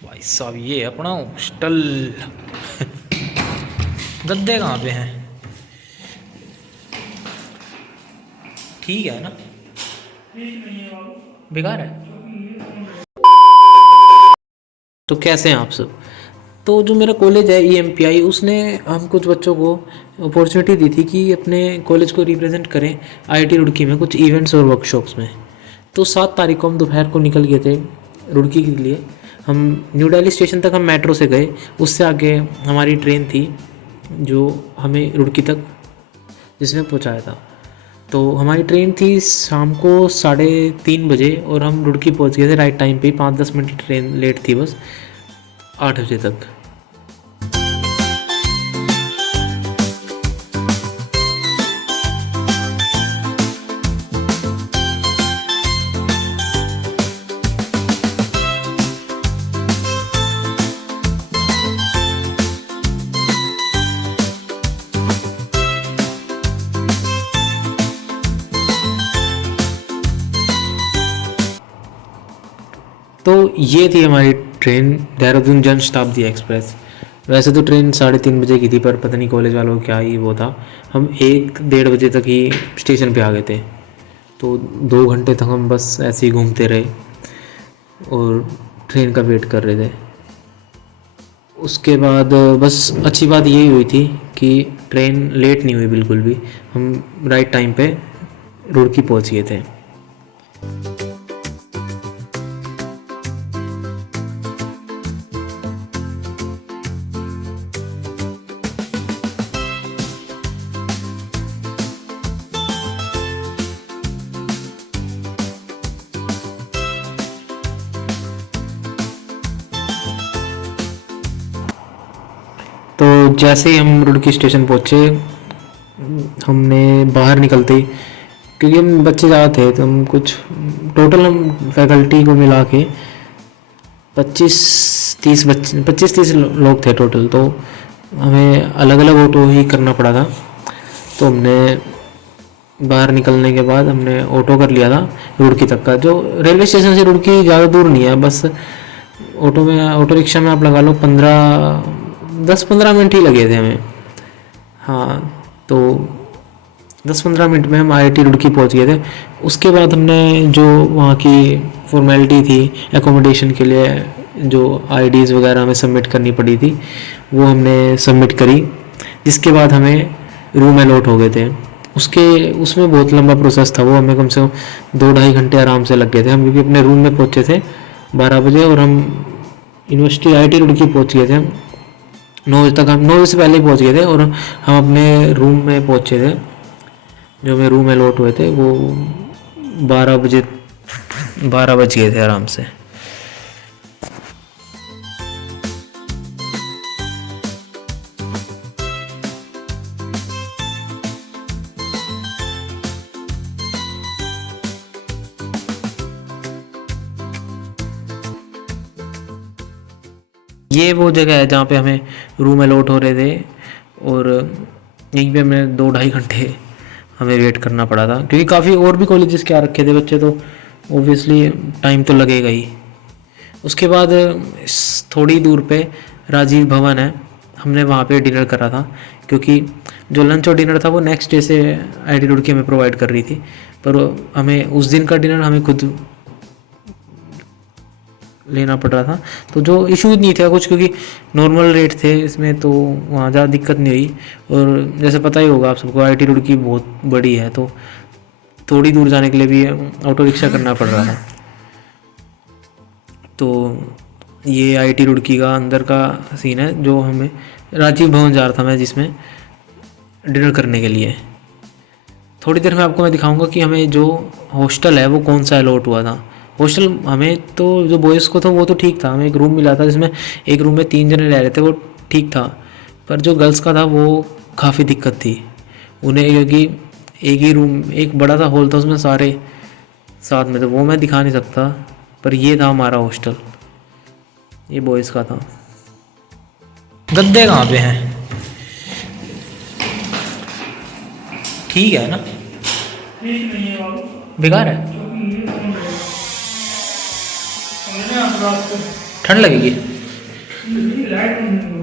भाई साहब ये अपना हॉस्टल। गद्दे कहाँ पे हैं? ठीक है ना? बेकार है। तो कैसे हैं आप सब? तो जो मेरा कॉलेज है EMPI, उसने हम कुछ बच्चों को अपॉर्चुनिटी दी थी कि अपने कॉलेज को रिप्रेजेंट करें IIT रुड़की में कुछ इवेंट्स और वर्कशॉप्स में। तो 7 तारीख को हम दोपहर को निकल गए थे रुड़की के लिए। हम न्यू दिल्ली स्टेशन तक हम मेट्रो से गए, उससे आगे हमारी ट्रेन थी जो हमें रुड़की तक जिसने पहुंचाया था। तो हमारी ट्रेन थी शाम को 3:30 बजे और हम रुड़की पहुंच गए थे राइट टाइम पे। 5-10 मिनट ट्रेन लेट थी बस, 8 बजे तक। तो ये थी हमारी ट्रेन, देहरादून जन शताब्दी एक्सप्रेस। वैसे तो ट्रेन 3:30 बजे की थी, पर पता नहीं कॉलेज वालों को क्या ही वो था, हम 1-1:30 बजे तक ही स्टेशन पे आ गए थे। तो 2 घंटे तक हम बस ऐसे ही घूमते रहे और ट्रेन का वेट कर रहे थे। उसके बाद बस अच्छी बात यही हुई थी कि ट्रेन लेट नहीं हुई बिल्कुल भी, हम राइट टाइम पे रुड़की पहुंच गए थे। तो जैसे ही हम रुड़की स्टेशन पहुँचे, हमने बाहर निकलते ही, क्योंकि हम बच्चे ज़्यादा थे तो हम कुछ टोटल हम फैकल्टी को मिला के 25-30 लोग थे टोटल। तो हमें अलग अलग ऑटो ही करना पड़ा था। तो हमने बाहर निकलने के बाद हमने ऑटो कर लिया था रुड़की तक का, जो रेलवे स्टेशन से रुड़की ज़्यादा दूर नहीं है। बस ऑटो रिक्शा में आप लगा लो 10-15 मिनट ही लगे थे हमें। हाँ, तो 10-15 मिनट में हम IIT रुड़की पहुंच गए थे। उसके बाद हमने जो वहाँ की फॉर्मेलिटी थी एकोमोडेशन के लिए, जो IDs वगैरह हमें सबमिट करनी पड़ी थी, वो हमने सबमिट करी। जिसके बाद हमें रूम अलॉट हो गए थे। उसमें बहुत लंबा प्रोसेस था, वो हमें कम से कम 2-2.5 घंटे आराम से लग गए थे। हम क्योंकि अपने रूम में पहुँचे थे 12 बजे और हम यूनिवर्सिटी IIT रुड़की पहुँच गए थे 9 बजे तक। हम 9 बजे से पहले ही पहुँच गए थे और हम अपने रूम में पहुँचे थे। जो हमें रूम अलॉट हुए थे वो 12 बज गए थे आराम से। ये वो जगह है जहाँ पे हमें रूम अलॉट हो रहे थे और यहीं पे हमें 2-2.5 घंटे हमें वेट करना पड़ा था, क्योंकि काफ़ी और भी कॉलेजेस के आ रखे थे बच्चे, तो ऑब्वियसली टाइम तो लगेगा ही। उसके बाद थोड़ी दूर पे राजीव भवन है, हमने वहाँ पे डिनर करा था, क्योंकि जो लंच और डिनर था वो नेक्स्ट डे से IIT रुड़की हमें प्रोवाइड कर रही थी, पर हमें उस दिन का डिनर हमें खुद लेना पड़ रहा था। तो जो इशू नहीं था कुछ, क्योंकि नॉर्मल रेट थे इसमें, तो वहाँ ज़्यादा दिक्कत नहीं हुई। और जैसे पता ही होगा आप सबको IIT रुड़की बहुत बड़ी है, तो थोड़ी दूर जाने के लिए भी ऑटो रिक्शा करना पड़ रहा था। तो ये IIT रुड़की का अंदर का सीन है, जो हमें राजीव भवन जा रहा था मैं, जिसमें डिनर करने के लिए। थोड़ी देर में आपको मैं दिखाऊंगा कि हमें जो हॉस्टल है वो कौन सा अलॉट हुआ था। हॉस्टल हमें तो जो बॉयज़ को था वो तो ठीक था, हमें एक रूम मिला था जिसमें एक रूम में 3 जने रह रहे थे, वो ठीक था। पर जो गर्ल्स का था वो काफ़ी दिक्कत थी उन्हें, क्योंकि एक ही रूम, एक बड़ा सा हॉल था, उसमें सारे साथ में थे। वो मैं दिखा नहीं सकता, पर ये था हमारा हॉस्टल, ये बॉयज़ का था। गद्दे कहाँ पे हैं? ठीक है ना? बेकार है, ठंड लगेगी। लाइट